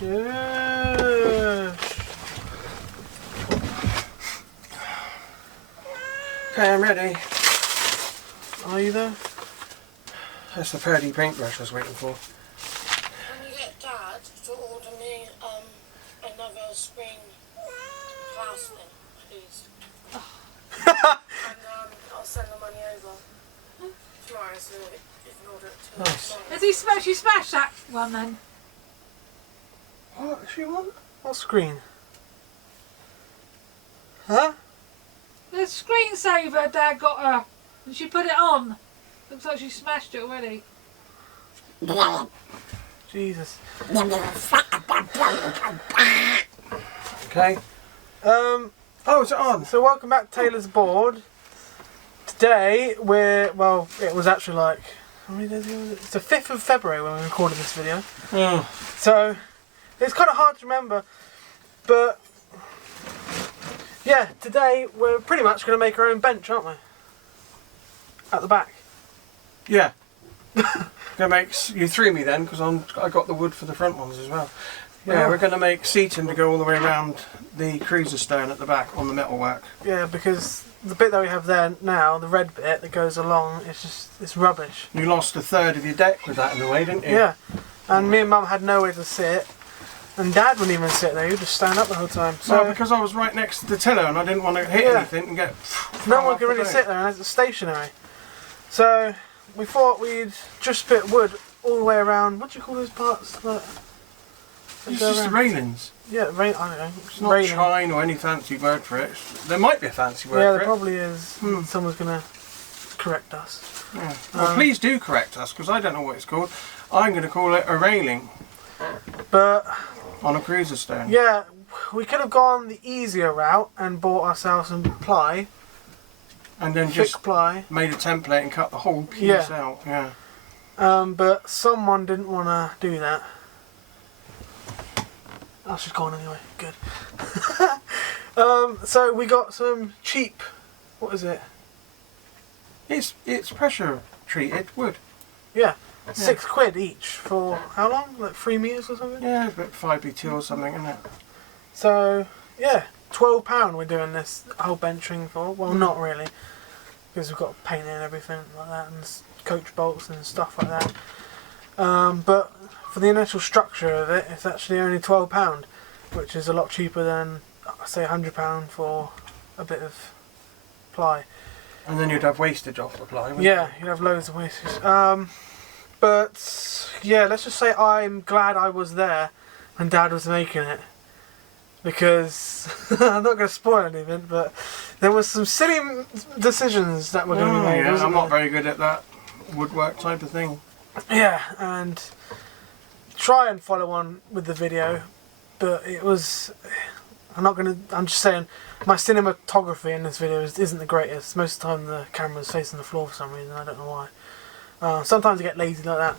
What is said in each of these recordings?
Shush. Okay, I'm ready. Are you there? That's the Purdy paintbrush I was waiting for. Can you get Dad to order me another spring plastering, please? And I'll send the money over tomorrow, so you can order it tomorrow. Nice. Has he smashed that one then? What does she want? What screen? Huh? The screensaver Dad got her and she put it on. Looks like she smashed it already. Jesus. Okay. Oh, is it on? So welcome back to Taylor's Board. Today well, it was actually like, how many days ago was it? It's the 5th of February when we recorded this video. So it's kind of hard to remember, but yeah, today we're pretty much going to make our own bench, aren't we? At the back. Yeah. Gonna make, you threw me then because I got the wood for the front ones as well. Yeah, we're going to make seating to go all the way around the cruiser stern at the back on the metalwork. Yeah, because the bit that we have there now, the red bit that goes along, it's rubbish. You lost a third of your deck with that in the way, didn't you? Yeah, and me and Mum had nowhere to sit, and Dad wouldn't even sit there, he'd just stand up the whole time. So because I was right next to the tiller and I didn't want to hit anything and get... No one can really sit there and it's stationary. So we thought we'd just put wood all the way around. What do you call those parts? It's just the railings. Yeah, I don't know. It's not chine or any fancy word for it. There might be a fancy word for it. Yeah, there probably is. Someone's going to correct us. Yeah. Well, please do correct us, because I don't know what it's called. I'm going to call it a railing. But on a cruiser stern. Yeah, we could have gone the easier route and bought ourselves some ply. And then just made a template and cut the whole piece out. Yeah. But someone didn't want to do that. Oh, she's gone anyway. Good. So we got some cheap. What is it? It's pressure treated wood. Yeah. £6 each for how long? Like 3 meters or something? Yeah, about 5x2 or something, isn't it? So yeah, £12 we're doing this whole bench ring for. Well, not really, because we've got paint and everything like that, and coach bolts and stuff like that. But for the initial structure of it, it's actually only £12, which is a lot cheaper than, say, £100 for a bit of ply. And then you'd have wastage off the ply, wouldn't you? Yeah, you'd have loads of wastage. But yeah, let's just say I'm glad I was there when Dad was making it, because I'm not going to spoil anything, but there was some silly decisions that were going to be made. Yeah, I'm not very good at that woodwork type of thing. Yeah, and try and follow on with the video, but it was, I'm just saying, my cinematography in this video isn't the greatest. Most of the time the camera's facing the floor for some reason, I don't know why. Sometimes I get lazy like that,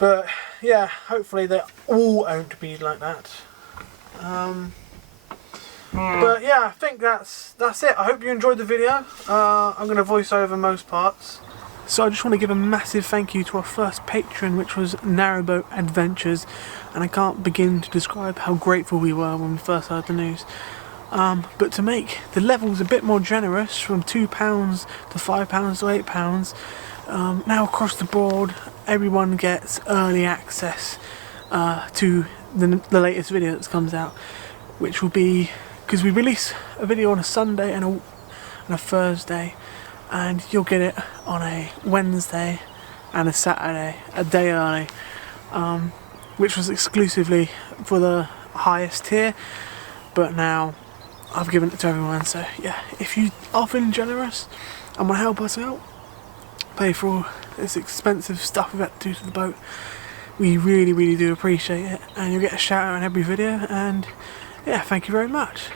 but yeah, hopefully they all won't be like that. But yeah, I think that's it. I hope you enjoyed the video. I'm going to voice over most parts. So I just want to give a massive thank you to our first patron, which was Narrowboat Adventures, and I can't begin to describe how grateful we were when we first heard the news. But to make the levels a bit more generous, from £2 to £5 to £8, now across the board everyone gets early access to the latest video that comes out, which will be, because we release a video on a Sunday and a Thursday, and you'll get it on a Wednesday and a Saturday, a day early, which was exclusively for the highest tier, but now I've given it to everyone. So yeah, if you are feeling generous and want to help us out, pay for all this expensive stuff we've had to do to the boat, we really, really do appreciate it, and you'll get a shout out in every video, and yeah, thank you very much.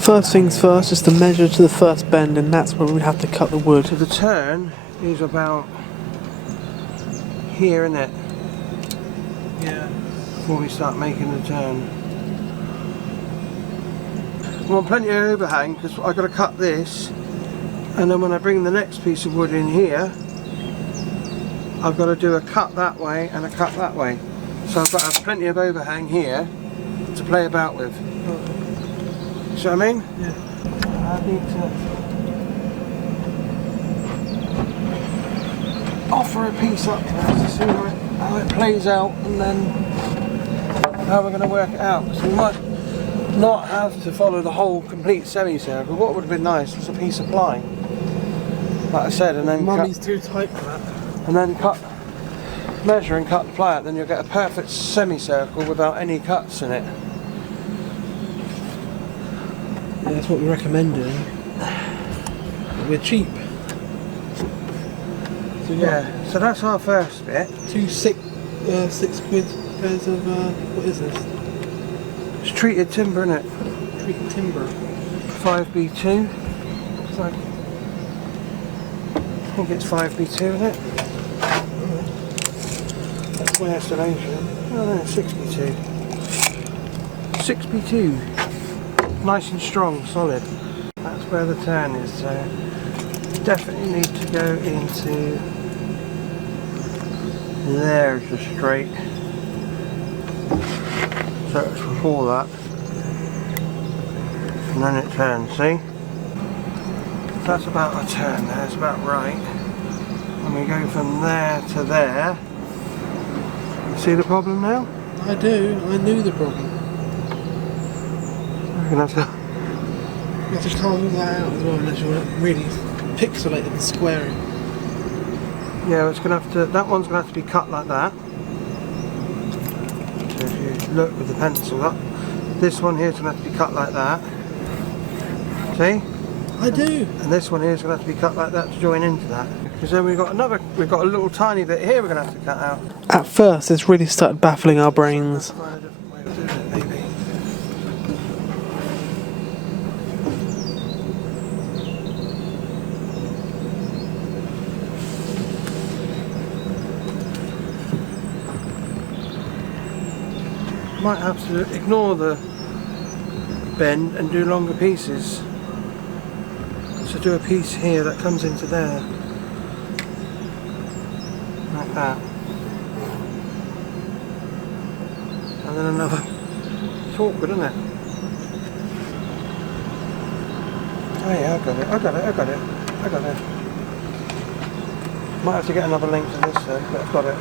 First things first is to measure to the first bend, and that's where we'd have to cut the wood. So the turn is about here, isn't it? Yeah. Before we start making the turn. I want plenty of overhang, because I've got to cut this And then when I bring the next piece of wood in here, I've got to do a cut that way and a cut that way. So I've got to have plenty of overhang here to play about with. See what I mean? Yeah. I need to offer a piece up there to see how it plays out, and then how we're going to work it out. So we might not have to follow the whole complete semicircle. What would have been nice was a piece of ply, like I said, and then Mummy's too tight for that. and then measure and cut the ply out. Then you'll get a perfect semicircle without any cuts in it. Yeah, that's what we recommend doing. We're cheap. So Yeah. So that's our first bit. 6 quid pairs of what is this? It's treated timber, isn't it? Treated timber. 5B2. It's like, I think it's 5B2, isn't it? That's my estimation. Oh no, 6B2. 6B2. Nice and strong, solid. That's where the turn is, so definitely need to go into there's the straight. So it's before that. And then it turns, see? That's about a turn there, it's about right. And we go from there to there. See the problem now? I do. I knew the problem. We're gonna have to... You have to carve all that out as well unless you want it really pixelated and square. Yeah, it's gonna have to. That one's gonna have to be cut like that. So if you look with the pencil up, this one here is gonna have to be cut like that. See? I do. And this one here is gonna have to be cut like that to join into that. Because then we've got a little tiny bit here we're gonna have to cut out. At first, it's really started baffling our brains. Find a different way of doing it, maybe. Might have to ignore the bend and do longer pieces. So do a piece here that comes into there. Like that. And then another. It's awkward, isn't it? Oh yeah, I got it. I got it. Might have to get another length of this though, but I've got it.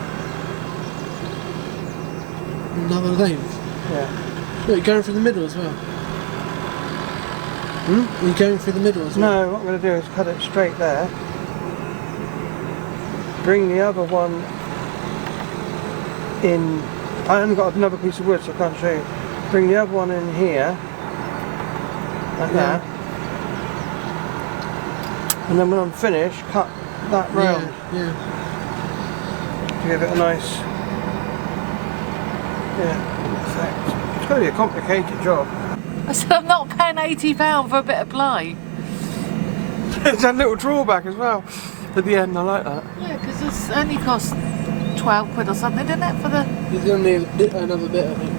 Another length? Yeah. Look, you're going through the middle as well. Are you going through the middle as well? No, what I'm going to do is cut it straight there. Bring the other one in. I only got another piece of wood, so I can't show you. Bring the other one in here, like that. And then when I'm finished, cut that round. Yeah. To give it a nice, effect. It's going to be a complicated job. I said I'm not paying £80 for a bit of ply. It's a little drawback as well at the end. I like that. Yeah, because it's only cost 12 quid or something, didn't it, for the... You're going to need another bit, I think.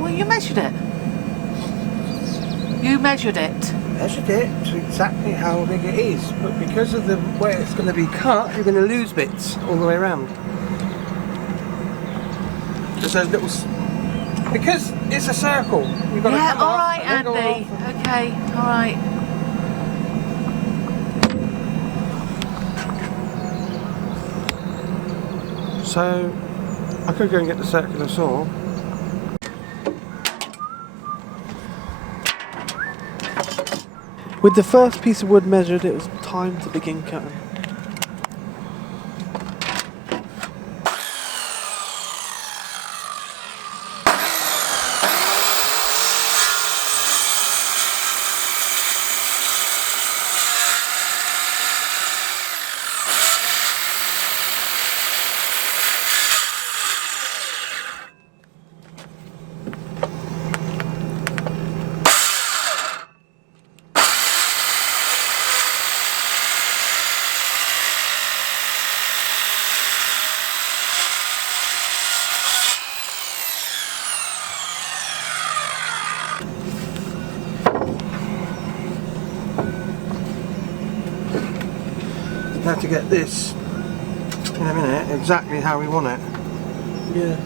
Well, you measured it. You measured it. Measured it to exactly how big it is, but because of the way it's going to be cut, you're going to lose bits all the way around. Just those little. Because it's a circle. You've got to come all up right, and then go Andy. off. Okay, all right. So I could go and get the circular saw. With the first piece of wood measured, it was time to begin cutting. We have to get this in a minute exactly how we want it. Yeah.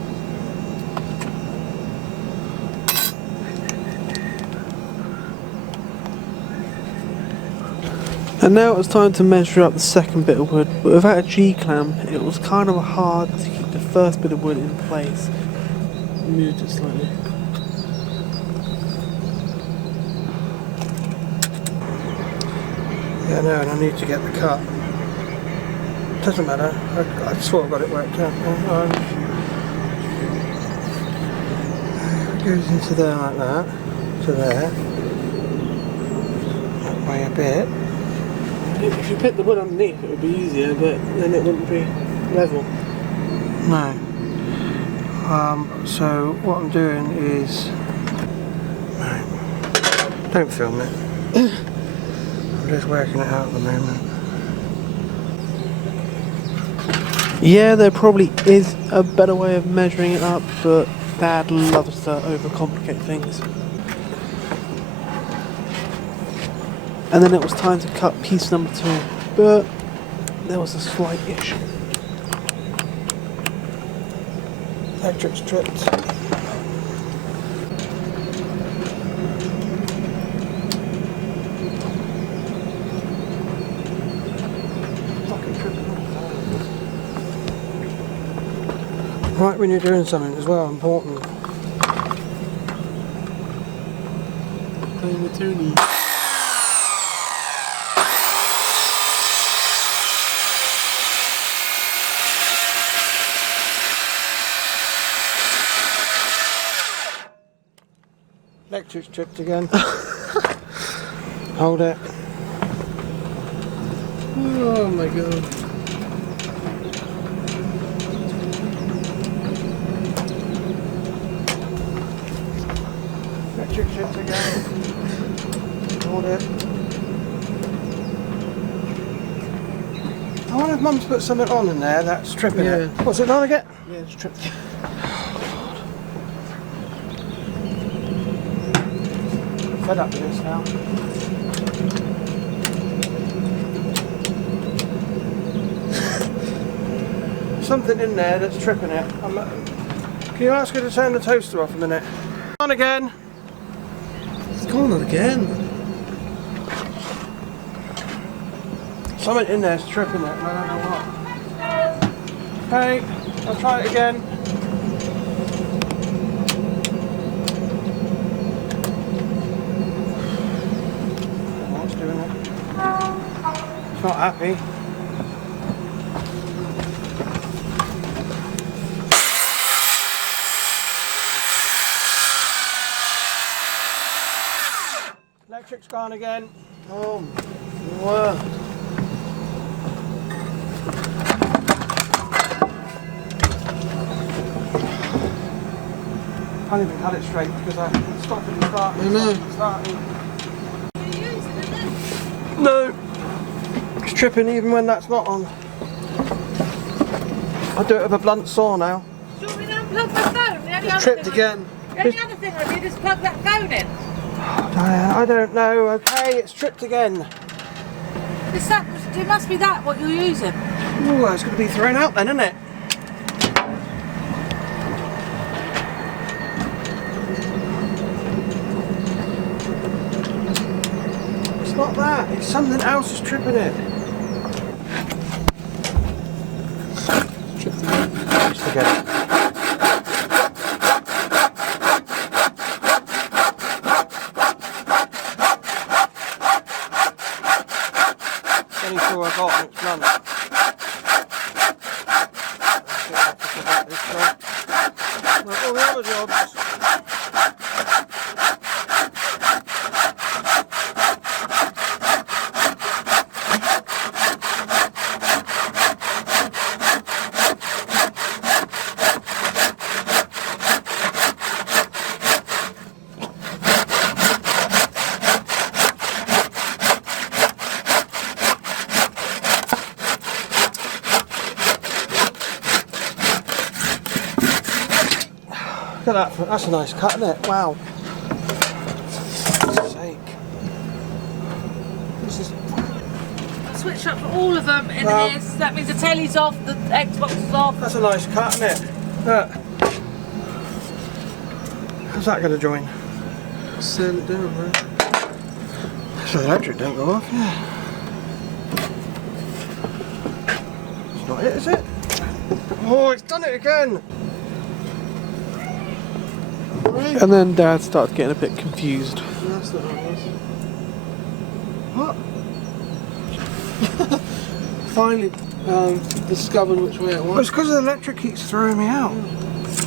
And now it was time to measure up the second bit of wood, but without a G-clamp it was kind of hard to keep the first bit of wood in place. Moved it slightly. Yeah, no, and I need to get the cut. Doesn't matter, I sort of got it worked out. It goes into there like that, to there. That way a bit. If you put the wood underneath it would be easier, but then it wouldn't be level. No. So what I'm doing is... No. Don't film it. I'm just working it out at the moment. Yeah, there probably is a better way of measuring it up, but Dad loves to overcomplicate things. And then it was time to cut piece number 2, but there was a slight issue. Electric's tripped. Right when you're doing something as well, important. Playing with Tony. Electric's tripped again. Hold it. Oh my god. Electric tripped again. Hold it. I wonder if Mum's put something on in there that's tripping it. What's it on again? Yeah, it's tripped. Fed up with this now. Something in there that's tripping it. Can you ask her to turn the toaster off a minute? On again. It's gone again. Something in there's tripping it, and I don't know what. Okay, I'll try it again. What's doing it? It's not happy. Electric's gone again. Oh, wow. Can't even cut it straight because I stopped and started. I know. No, it's tripping even when that's not on. I'll do it with a blunt saw now. Do you want me to unplug my phone? It's tripped again. The only other thing I did is plug that phone in. I don't know. Okay, it's tripped again. Is that, it must be that what you're using. Ooh, it's going to be thrown out then, isn't it? It's not that. It's something else is tripping it. It's tripped again. Just forget it. Only two I got and it's blunt. Like all the other jobs. Look at that, that's a nice cut, isn't it? Wow. For God's sake. This is... That's switched up for all of them in Well, here. So that means the telly's off, the Xbox is off. That's a nice cut, isn't it? Look. How's that going to join? Send it down, man. So the electric don't go off, yeah. It's not it, is it? Oh, it's done it again! And then Dad started getting a bit confused. That's not what it was. What? Finally discovered which way it Well, was. it's because the electric keeps throwing me out.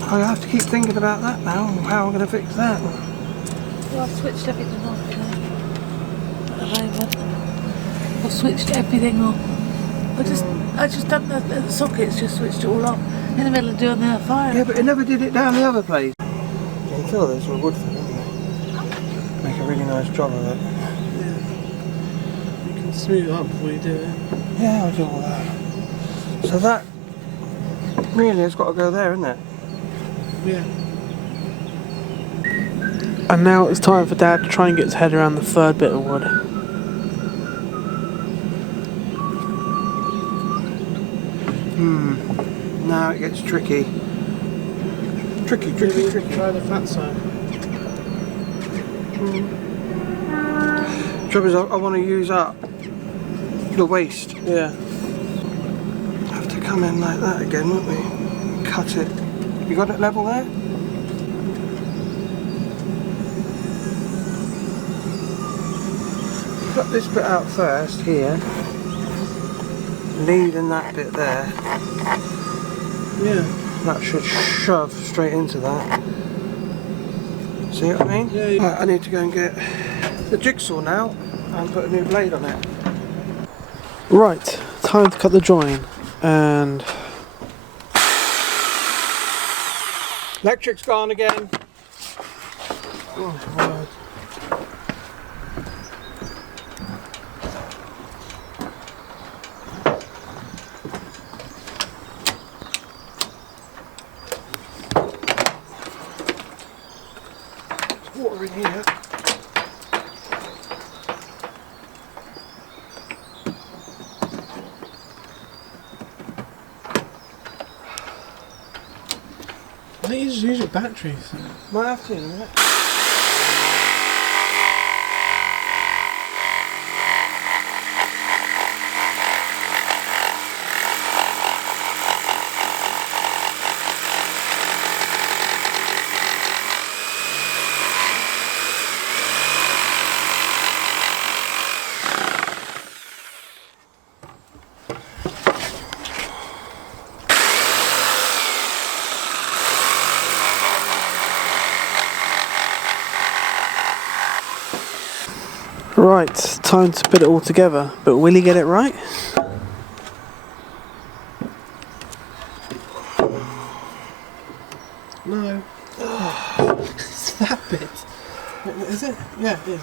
I have to keep thinking about that now. How am I going to fix that? Well, I've switched everything off now. At the moment. I've switched everything off. I just done the sockets, just switched it all off. In the middle of doing the fire. Yeah, but it never did it down the other place. You can feel there's some wood for it, isn't there? Make a really nice job of it. Yeah. You can smooth it up before you do it. Yeah, I'll do all that. So that really has got to go there, isn't it? Yeah. And now it's time for Dad to try and get his head around the third bit of wood. Now it gets tricky. Tricky. Try the fat side. Trouble is, I want to use up the waste. Yeah. Have to come in like that again, won't we? Cut it. You got it level there? Cut this bit out first here. Leaving that bit there. Yeah. That should shove straight into that. See what I mean? Yeah, yeah. Right, I need to go and get the jigsaw now and put a new blade on it. Right, time to cut the join. And Electric's gone again. oh, word. Water in here. I think you just use your batteries. Might have to in a minute. Right, time to put it all together. But will he get it right? No. It's that bit. Is it? Yeah, it is.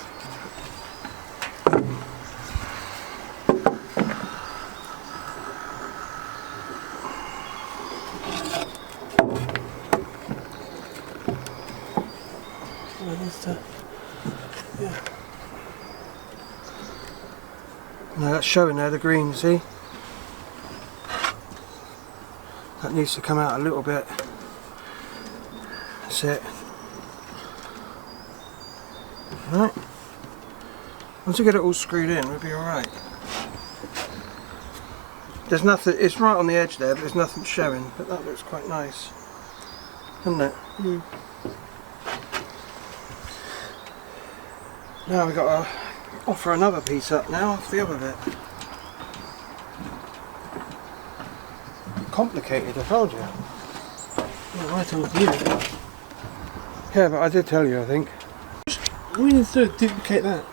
Yeah. No, that's showing there, the green, see? That needs to come out a little bit. That's it. Right. Once we get it all screwed in, we'll be alright. There's nothing, it's right on the edge there, but there's nothing showing, but that looks quite nice. Doesn't it? Mm. Now we've got to offer another piece up now off the other bit. Complicated, I told you. Well, I told you. Yeah, but I did tell you, I think. All we need to do is duplicate that.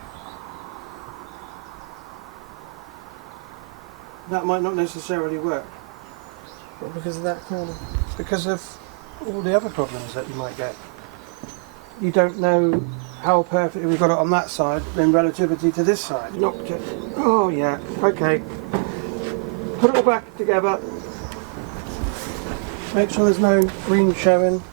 That might not necessarily work Well, because of that corner. because of all the other problems that you might get. You don't know how perfectly we got it on that side in relativity to this side. Not just, oh yeah, okay. Put it all back together. Make sure there's no green showing.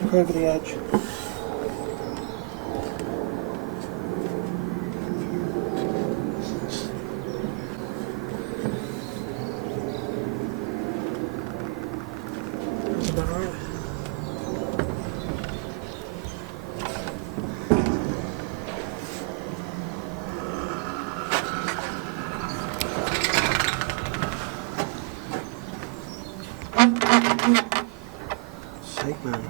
Look over the edge. Sake, man.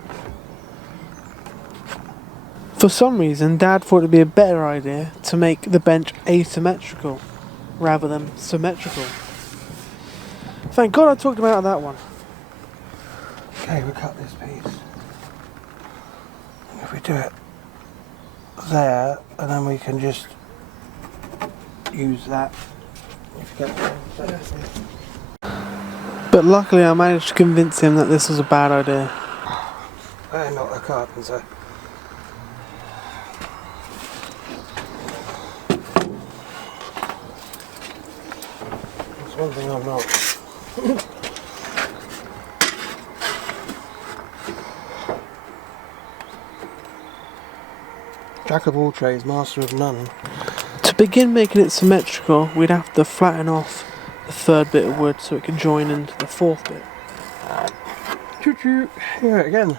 For some reason, Dad thought it'd be a better idea to make the bench asymmetrical rather than symmetrical. Thank God I talked him out of that one. Okay, we'll cut this piece. If we do it there, and then we can just use that. If you get But luckily I managed to convince him that this was a bad idea. I'm not a carpenter. That's one thing I'm not. Jack of all trades, master of none. To begin making it symmetrical, we'd have to flatten off the third bit of wood so it can join into the fourth bit. Choo choo. Hear it again.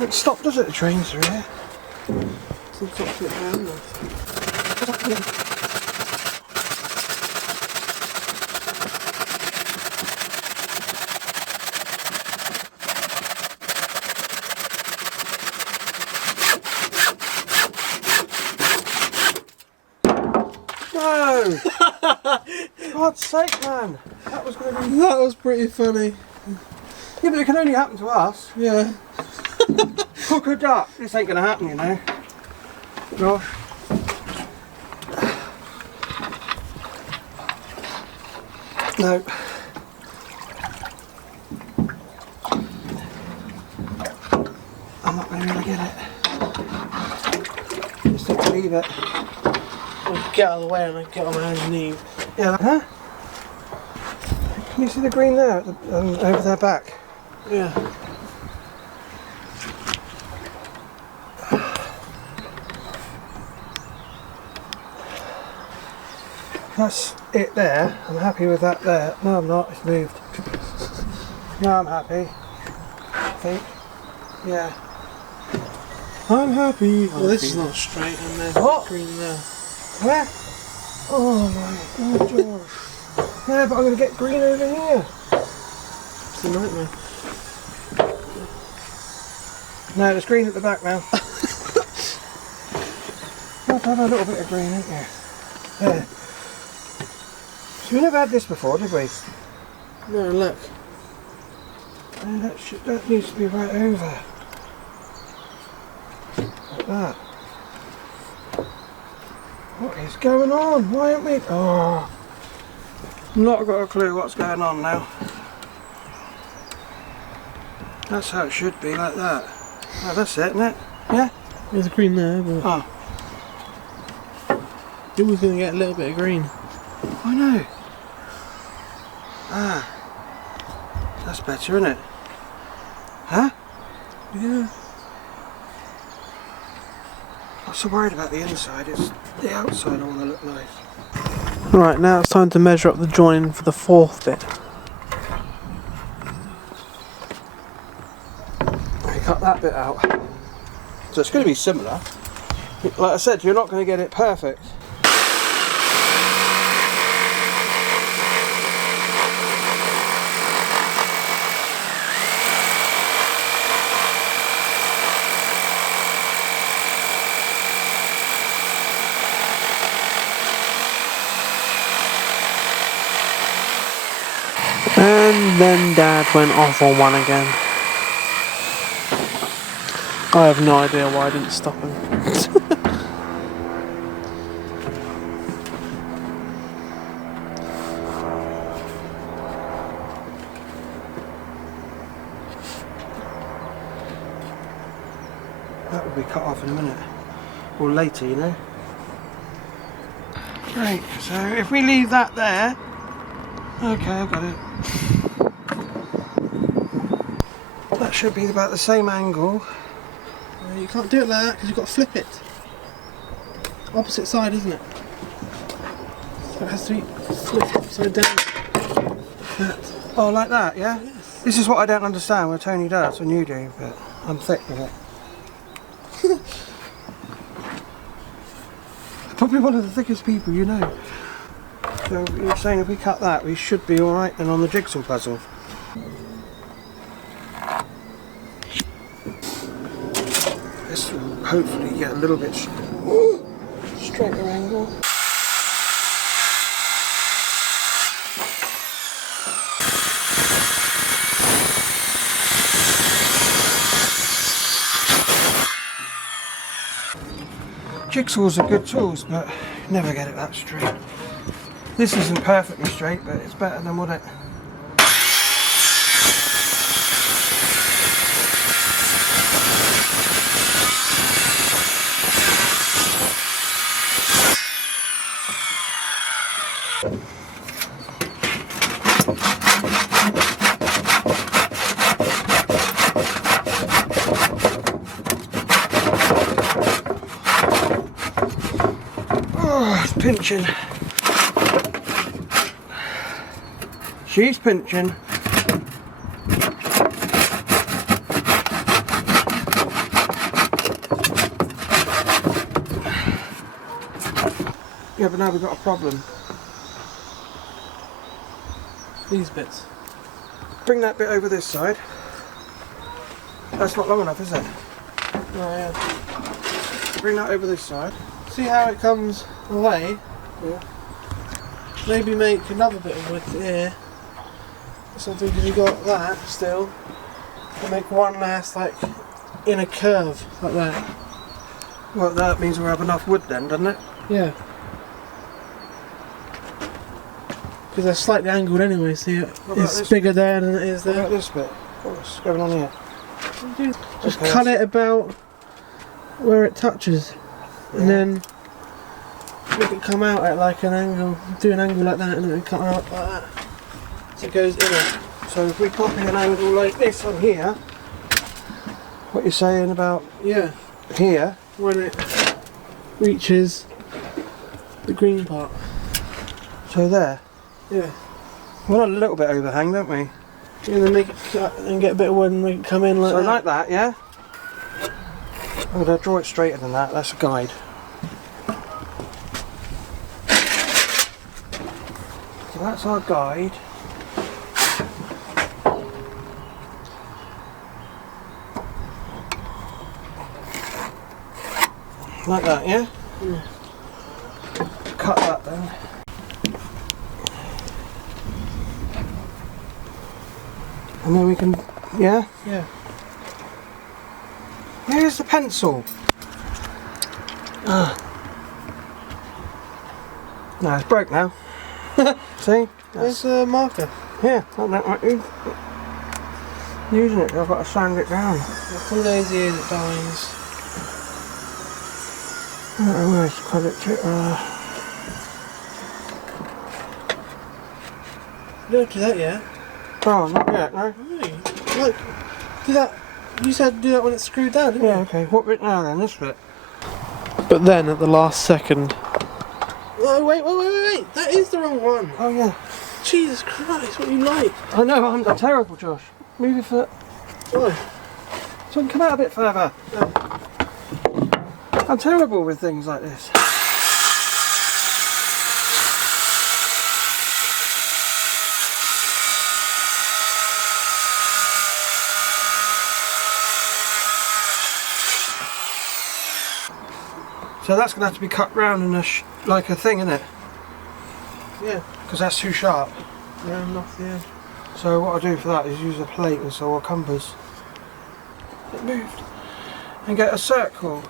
It stopped, does it? The trains through here. Some sort of bit down there. No! God's sake, man. That was going to be... That was pretty funny. Yeah, but it can only happen to us. Yeah. Hook or duck. This ain't going to happen, you know. Gosh. No. I'm not going to be able to get it. Just have to leave it. I'll get out of the way and I get on my hands and knees. Yeah, huh? Can you see the green there, over their back? Yeah. That's it there. I'm happy with that there. No, I'm not. It's moved. No, I'm happy. I think. Yeah. I'm happy. Well, this is not straight and there's What? green there. Where? Oh my God, George. Yeah, but I'm going to get green over here. It's a nightmare. No, there's green at the back now. You have to have a little bit of green, haven't you? There. So we never had this before, did we? No, look. That needs to be right over. Like that. What is going on? Why aren't we... Oh. Not got a clue what's going on now. That's how it should be, like that. Oh, that's it, isn't it? Yeah? There's a green there, but Oh. it was going to get a little bit of green. I know. Ah. That's better, isn't it? Huh? Yeah. I'm so worried about the inside, it's the outside I want to look nice. Right, now it's time to measure up the join for the fourth bit. We cut that bit out. So it's going to be similar. Like I said, you're not going to get it perfect. And then Dad went off on one again. I have no idea why I didn't stop him. That will be cut off in a minute. Or later, you know. Right, so if we leave that there... Okay, I've got it. That should be about the same angle. You can't do it like that because you've got to flip it. Opposite side, isn't it? So it has to be flipped upside down. Like that. Oh, like that, yeah? Yes. This is what I don't understand, what Tony does when you do, but I'm thick with it. Probably one of the thickest people you know. So you're saying if we cut that, we should be alright then on the jigsaw puzzle. hopefully get a little bit straighter angle. Jigsaws are good tools, but never get it that straight. This isn't perfectly straight, but it's better than what it. Oh, it's pinching. She's pinching. Yeah, but now we've got a problem. These bits. Bring that bit over this side. That's not long enough, is it? Oh yeah. Bring that over this side. See how it comes away? Yeah. Maybe make another bit of width here. Something, because you got that still. And make one last, like, in a curve, like that. Well, that means we'll have enough wood then, doesn't it? Yeah. Because they're slightly angled anyway, see, it's bigger there than it is What there. about this bit? What's going on here? Just Okay. cut it about where it touches. Yeah. And then make it come out at like an angle, do an angle like that and then cut out like that. So it goes in it. So if we copy an angle like this on here, what you're saying about Yeah, here, when it reaches the green part. so there. Yeah. We want a little bit overhang, don't we? And then make it cut and get a bit of wood and make it come in like So that. like that, yeah? I'm going to draw it straighter than that, that's a guide. So that's our guide. Like that, yeah? Mm. Cut that then. And then we can, yeah? Yeah. Where's the pencil? Ah. No, it's broke now. See? Where's the marker? Yeah, like that. Using it, I've got to sand it down. It's too lazy as it dies. I don't know where to cut it to. You don't do that yet. Oh, not yet, no? Really? Like, do that. You said do that when it's screwed down, didn't Yeah, okay. What bit now then? This bit? But then at the last second. Oh, wait. That is the wrong one. Oh, yeah. Jesus Christ, what you like? I know, I'm terrible, Josh. Move your foot. Why? So I can come out a bit further. I'm terrible with things like this. So that's going to have to be cut round in like a thing, isn't it? Yeah. Because that's too sharp. Round off the edge. So what I do for that is use a plate and so a compass. It moved. And get a circle.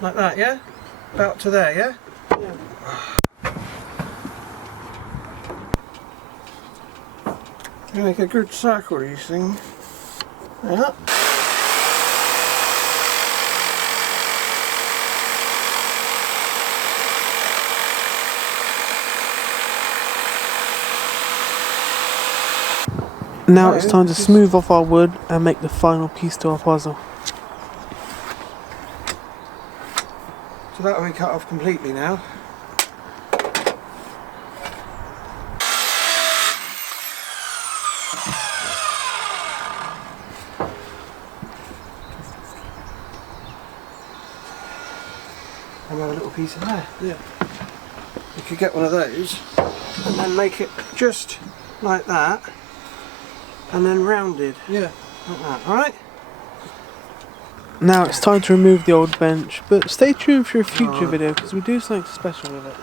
Like that, yeah? About to there, yeah? Yeah. You make a good circle, these things. Yeah. Now it's time to smooth off our wood and make the final piece to our puzzle. So that'll be cut off completely now. And we have a little piece in there. Yeah. You could get one of those and then make it just like that and then rounded Yeah. like that, alright? Now it's time to remove the old bench, but stay tuned for a future video because we do something special with it.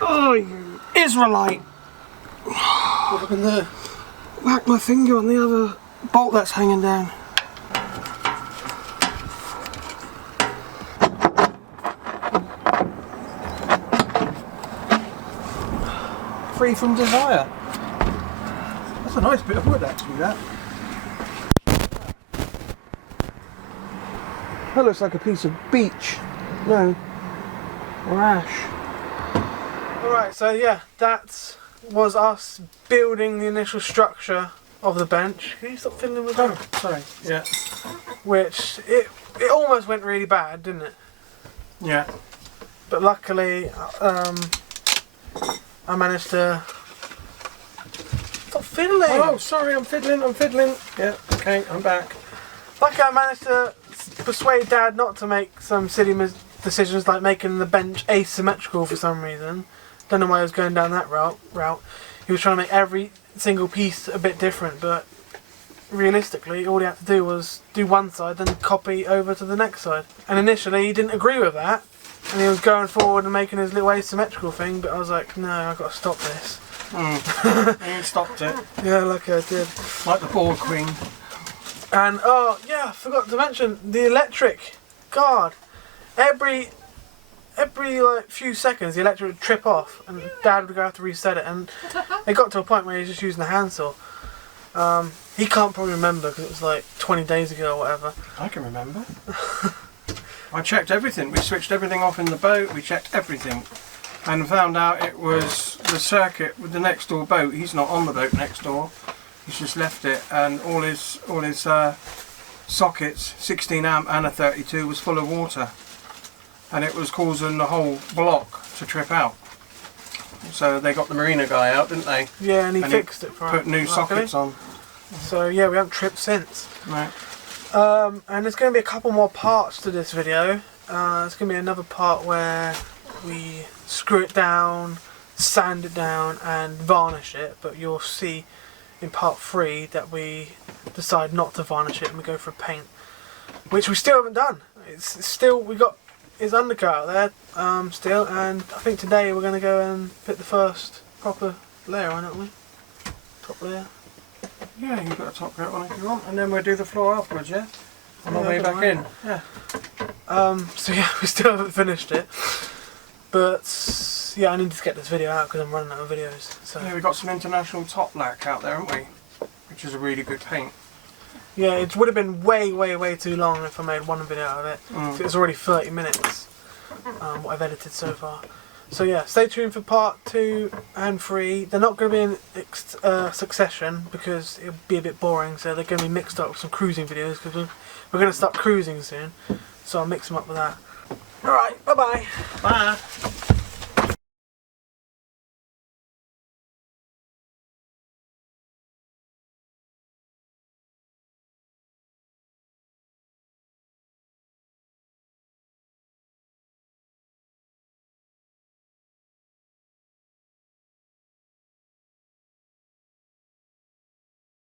Oh, you Israelite! What happened there? Whacked my finger on the other bolt that's hanging down. Free from desire. That's a nice bit of wood actually, that. That looks like a piece of beech. No. Or ash. Alright, so yeah, that was us building the initial structure of the bench. Can you stop fiddling with that? Oh, sorry. Yeah. Which, it almost went really bad, didn't it? Yeah. But luckily, I managed to... Stop fiddling! Oh, sorry, I'm fiddling. Yeah, okay, I'm back. Luckily I managed to persuade Dad not to make some silly decisions like making the bench asymmetrical for some reason. Don't know why he was going down that route. He was trying to make every single piece a bit different, but realistically all he had to do was do one side then copy over to the next side. And initially he didn't agree with that, and he was going forward and making his little asymmetrical thing, but I was like, no, I've got to stop this. You stopped it. Yeah, lucky I did. Like the ball queen. And oh yeah, I forgot to mention the electric. God, every like few seconds the electric would trip off, and Dad would go have to reset it. And it got to a point where he was just using the handsaw. He can't probably remember because it was like 20 days ago or whatever. I can remember. I checked everything. We switched everything off in the boat. We checked everything, and found out it was the circuit with the next door boat. He's not on the boat next door. He's just left it, and all his sockets, 16 amp and a 32, was full of water, and it was causing the whole block to trip out. So they got the marina guy out, didn't they? Yeah, and he fixed it for us. Put new sockets on. So yeah, we haven't tripped since. Right. And there's going to be a couple more parts to this video. There's going to be another part where we screw it down, sand it down, and varnish it. But you'll see in part 3 that we decide not to varnish it and we go for paint, which we still haven't done. It's still, we got his undercut out there still, and I think today we're going to go and put the first proper layer on, aren't we? Top layer. Yeah, you've got a top coat on if you want, and then we'll do the floor afterwards, yeah? On our way back in. Yeah. So yeah, we still haven't finished it, but yeah, I need to get this video out because I'm running out of videos. So yeah, we've got some international top lac out there, haven't we? Which is a really good paint. Yeah, it would have been way too long if I made one video out of it. So it's already 30 minutes, what I've edited so far. So yeah, stay tuned for part 2 and 3. They're not going to be in succession because it'll be a bit boring, so they're going to be mixed up with some cruising videos because we're going to start cruising soon. So I'll mix them up with that. Alright, bye-bye. Bye.